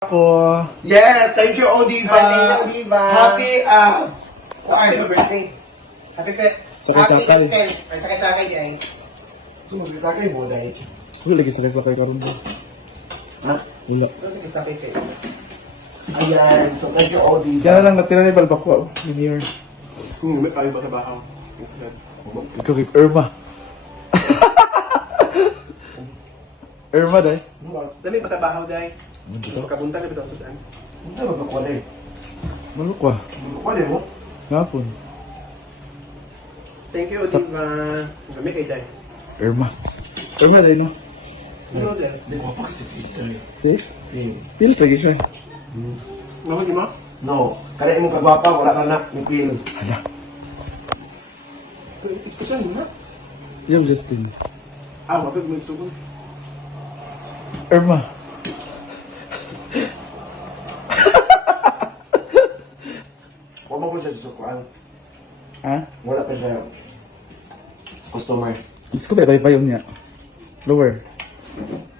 Ako. Yes, thank you, Odiva. Thank you, Odiva. Happy, Happy birthday. Happy Sakay-sakay. Ay, sakay-sakay ay. sumasakay mo, dahil. Uy, lagi sakay-sakay karon ba? Ha? Wala. Sakay kayo. Ayan, so thank you, Odiva. Kaya na lang natira ni Balbako. Junior. May kayo ba sa bahaw? Ikaw kay Irma. Irma dahil. Dami pa sa bahaw, day. Dito. Makabunta na ba sa daan? Hindi ba makwalay? Malukwa. Makwalay mo? Ngapon. Thank you, Odiva. Kami kay Jai. Irma. Irma dahil no? Ano, day? Hindi ko pa kasi Peter. See? Feels lagi siya. Mama, di mo? No, kaya imong kagwapa, wala ka na, ni Queen. Hala. Diskusyon mo na. Yung Justin. Mapag mo isugon. Irma. Wala mo siya susukuan. Ha? Wala pa siya customer. Diyos ko ba yun niya? Lower.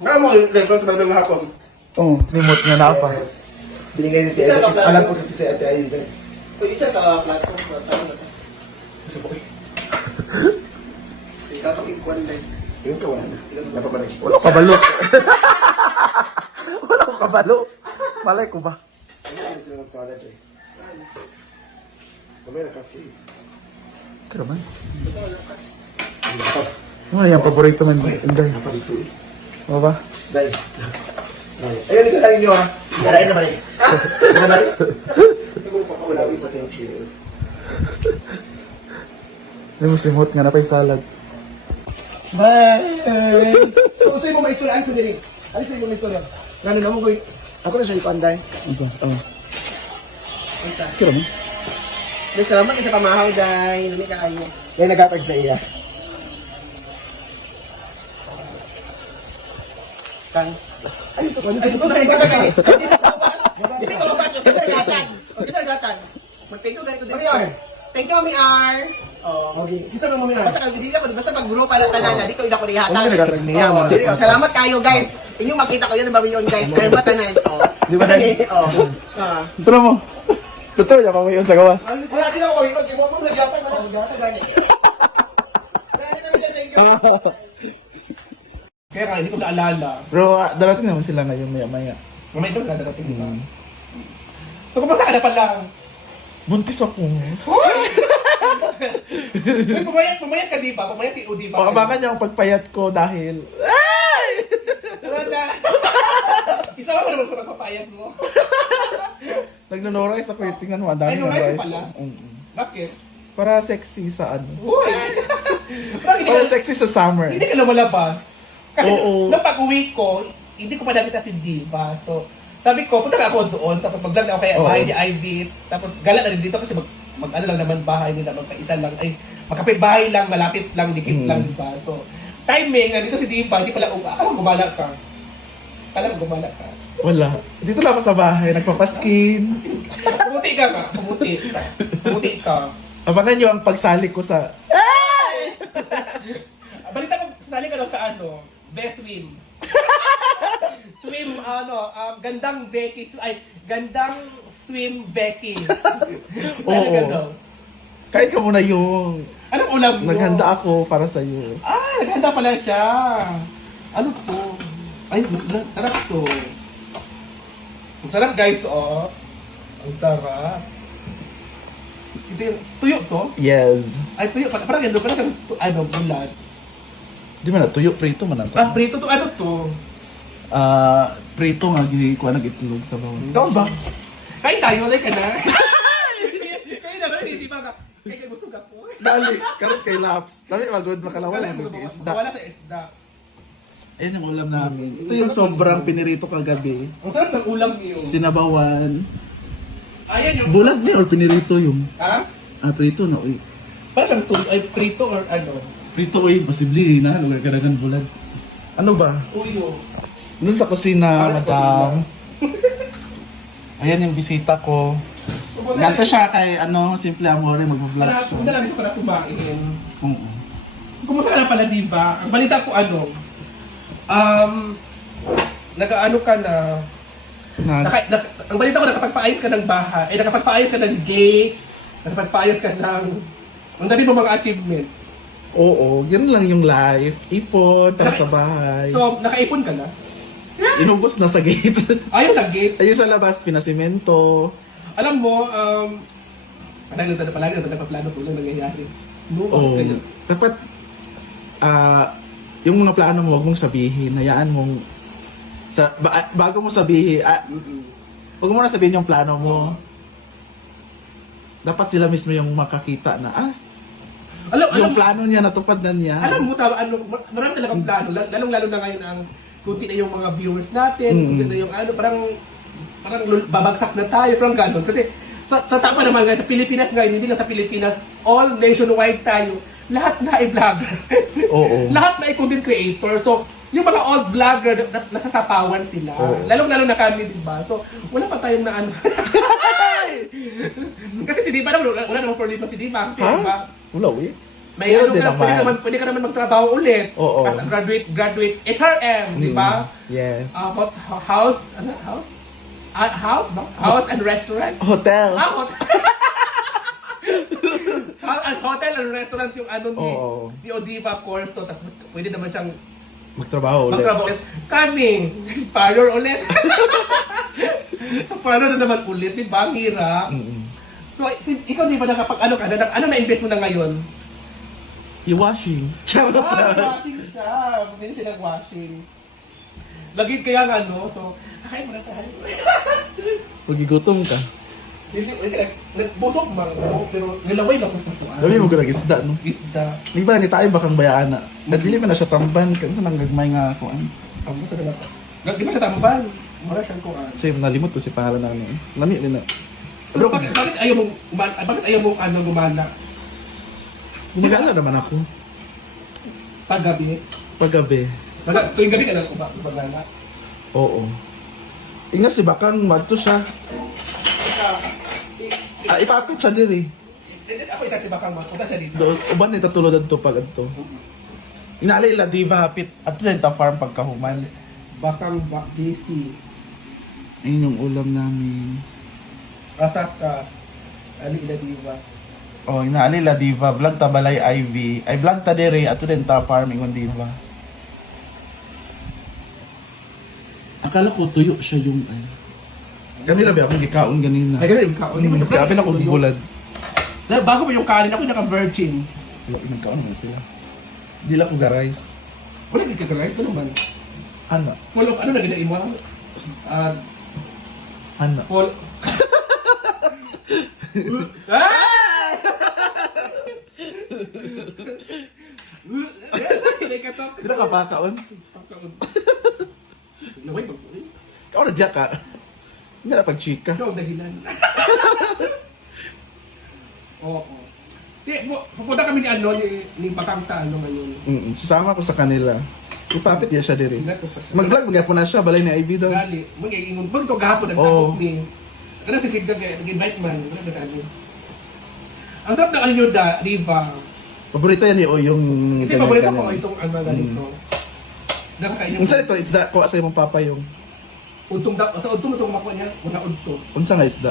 Nga mo, level sa bagong hapon. Oh, remote niya na pa. Yes. Binigay ni Tia. Kasi alam ko kasi si Ate Aida. So, isa ka platform sa saan na. Kasi po eh. Ikakapikuan, day. Yun ka, wala na. Napabalik. Wala ko kabalo. Wala ko kabalo. Malay ko ba? Ano yung sila magsalad eh? Kamay na kasi. Kaya man. Ano yung paborito man? Inday. Apa dito eh? Ano ba? Dahil. Ayun, hindi ka lang ninyo ha. Karain naman eh. Karain naman eh. Wala ko isa thank you. May musimot nga na pa yung salad. Bye! So, sa'yo mo may istorya. Ano sa'yo din? Ano sa'yo mo may istorya? Gano'n na mo ko ako na siya ipanday. Isa? Oo. Isa. Kaya man. May salamat ka sa pamahaw, day. Nami ka kayo. Dahil nagapag sa iya. Kang. Ano sa kanya? Ay, ito na yung gatan. Hindi ko mapas. Ito yung gatan. Ito yung gatan. Mag-thank you ganito din. Thank you, Mami R. Oh. Okay. Isa na Mami R. Basta kag dili ako basta pag-group pala tanan, di ko ina ko Ano nihatan. nagkataon niya? Salamat kayo, guys. Inyong makita ko yun ba yun, guys. Karma tanan. Oh. Di ba, Day? Oh. Ah. Ito mo. Totoo niya pa yun sa gawas. Wala din ako kawin. Kaya mo mong nagyapan na. Nagyapan gani. Kaya nga, hindi ko naalala. Bro, darating naman sila ngayon maya-maya. Mamay doon ka darating, di ba? So, kumusta ka na pala? Buntis ako. Uy, pumayat ka, di ba? Pumayat si Udi ba? Baka niya ang pagpayat ko dahil... Wala. Isa ka naman sa pagpapayat mo. Nagnonorize ako yung tingnan mo. Ang dami Ay, ng norize rice. pala? Bakit? Para sexy sa ano. Uy! Bakit Para hindi ka, sexy sa summer. hindi ka lumalabas? Kasi Oo. nung pag-uwi ko, hindi ko pa nakita si Diva. So, sabi ko, punta ka ako doon, tapos mag-vlog ako kay Oo. bahay ni Ivy, tapos gala na rin dito kasi mag-ano lang naman bahay nila, magkaisa lang, ay, magkapit bahay lang, malapit lang, dikit lang, diba? So, timing, nandito si Diva, hindi pala, akala mo gumala ka. Akala mo gumala ka. Wala. Dito lang ako sa bahay. Nagpapaskin. Pumuti ka nga, pumuti. Pumuti ka. Abangan niyo ang pagsali ko sa... Balita ko, sasali ka lang sa ano, best swim. Swim, gandang Becky, gandang swim Becky. Talaga daw. Kahit ka muna yung... Anong ulam mo? Naghanda ako para sa iyo. Naghanda pala siya. Ano to? Ay, sarap to. Ang sarap guys, oh. Ang sarap. Ito yung, tuyo to? Yes. Ay, tuyo. Parang yan doon, parang siyang, bulat. Di man na, tuyo prito man ako. Prito to, ano to? Prito nga, kuha nag-itlog sa bawang. Ikaw ba? Kain tayo, like ka na. Kain na, hindi ba ka? Kaya busog ako. Dali, karoon kay Laps. Dali, magod makalawa lang ng isda. Wala sa isda. Ayan yung ulam namin. Ito yung sobrang pinirito kagabi. Ang sarap ng ulam niyo. Sinabawan. Ayan yung... Bulag din or pinirito yung... Ha? Prito na, uy. Parang siyang ay prito or ano? Prito, uy. Posible na, lugar ka na bulag. Ano ba? Uyo. Doon sa kusina, Para sa madam. Ayan yung bisita ko. Ganta siya kay, Simple Amore, mag-vlog Para, siya. kung nalang ko na kumain. Oo. So, kumusta ka na pala, diba? Ang balita ko nag-ano ka na, Ang balita ko, nakapagpaayos ka ng bahay, nakapagpaayos ka ng gate, nakapagpaayos ka ng... Ang dami mo mga achievement. Oo, yun lang yung life. Ipon, tara sa bahay. So, nakaipon ka na? Inubos na sa gate. Ayun sa gate. Ayun sa labas, pinasimento. Alam mo, palagi nagpaplano po lang nangyayari. No, Oo. Dapat, yung mga plano mo, huwag mong sabihin. Hayaan mong, bago mo sabihin, huwag mo na sabihin yung plano mo. Dapat sila mismo yung makakita na, yung plano niya, natupad na niya. Alam mo, marami talagang plano. Lalong-lalo na ngayon ang kunti na yung mga viewers natin, kunti na yung parang babagsak na tayo, parang gano'n. Kasi sa tama naman ngayon, sa Pilipinas ngayon, hindi lang sa Pilipinas, all nationwide tayo, lahat na ay vlogger. Oo. Lahat na ay content creator. So, yung mga old vlogger, nasasapawan sila. Oo. Lalong-lalo na kami, diba? So, wala pa tayong na ano. Kasi si Diva naman, wala namang problema si Diva. Kasi, diba? Wala, eh. May Meron ano din ka, naman. pwede ka naman magtrabaho ulit. Oo. As a graduate HRM, di ba? Yes. House and restaurant. Hotel. Hotel. Hotel and restaurant yung ano ni Odiva Corso. Tapos pwede naman siyang Magtrabaho ulit. Kami, parlor ulit. So parlor na naman ulit, di ba? Ang hirap. So, ikaw di ba ano na-invest mo na ngayon? I-washing. Charot na. Washing siya. Hindi siya nag-washing. Lagi kaya nga, no? So, kakain mo na tayo. Pagigutom ka. Nagbusok man, no? Pero nilaway lang ko sa tuwan. Sabi mo ko nag-isda, no? Isda. Di ba, ni tayo bakang bayaan na. Nadili pa na siya tamban. Kasi nang gagmay nga ako. Ang gusto na ba? Di ba siya tamban? Wala siyang kuhan. Kasi nalimot ko si pangalan na ano. Lami din na. Pero bakit ayaw mong gumala? Gumagala naman ako. Paggabi. Paggabi. Tuwing gabi ka lang gumala. Oo. Inga si Bakang, madto siya. Ipapit siya diri. Ako isa si Bakang Punta siya dito. Uban ni tatulod adto pag adto. Inaalay la diva hapit adto din ta farm pagkahuman. Bakang JC. Ayun yung ulam namin. Rasak ka. Ali ila diva. Oh, inaalay la diva vlog ta balay IV. Ay vlog ta diri adto din ta farm ingon diva. Akala ko tuyo siya yung ay. Kami labi akong gikaon ganina. Ay, ganun yung kaon. Grabe na akong bulad. Bago pa yung kanin, ako naka-virgin. Wala, nagkaon naman sila. Hindi lang ko ga-rice. Wala nagkaka-rice ko naman. Ano? Ano na ginain mo? Ano? Hindi na kapakaon. Naway ba? Ikaw na diya ka. Hindi na pag-chika. Ito ang dahilan. Oo. Pupunta kami ni Bakang sa ngayon. Sasama ko sa kanila. Ipapit niya siya diri. Mag-vlog po na siya, balay ni Ivy daw. Gali. Mag-iingon. Mag ito gahapon, nagsakot ni. Ano si Sigsag, nag-invite man. Ang sarap ng anyuda, Diva. Paborito yan ni yung Ito yung paborito ko itong ganito. Kung saan ito, isda ko sa imong papa yung... Sa untong itong makuha niya, una unto. Unsa nga isda?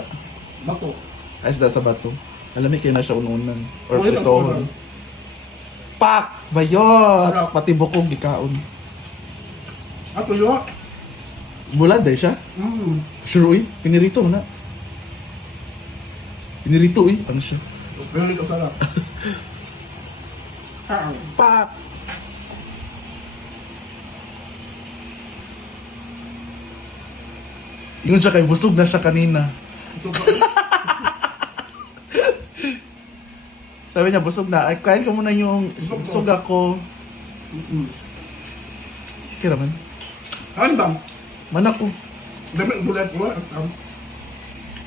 Bako. Isda sa bato. Alam kayo na siya ununan. Or Ulit ang itohon. unan. Pak! Bayot! Sarap. Pati bukog gikaon. Tuyo. Bulad day siya? Sure uy, pinirito mo na. Pinirito uy, ano siya? Pero ito sarap. Pak! Yun siya kay busog na siya kanina. Sabi niya busog na. Ay, kain ka muna yung busog ako. Kira man. Ano ba? Man ako. Dami ang bulat mo.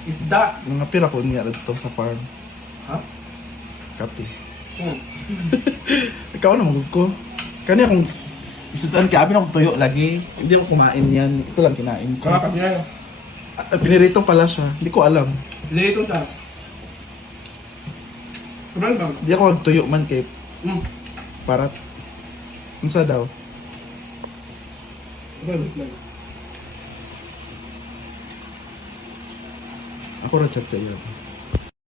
Isda. Mga pira ko niya dito sa farm. Ha? Kape. Ikaw na magod ko. Kani akong isutan ka, abin akong tuyo lagi. Hindi ako kumain yan. Ito lang kinain ko. Kakap niya. Pinirito pala siya. Hindi ko alam. Dito siya. Kumang ba? Hindi ako magtuyo man kay parat. Unsa daw? Ako ra chat sa iyo.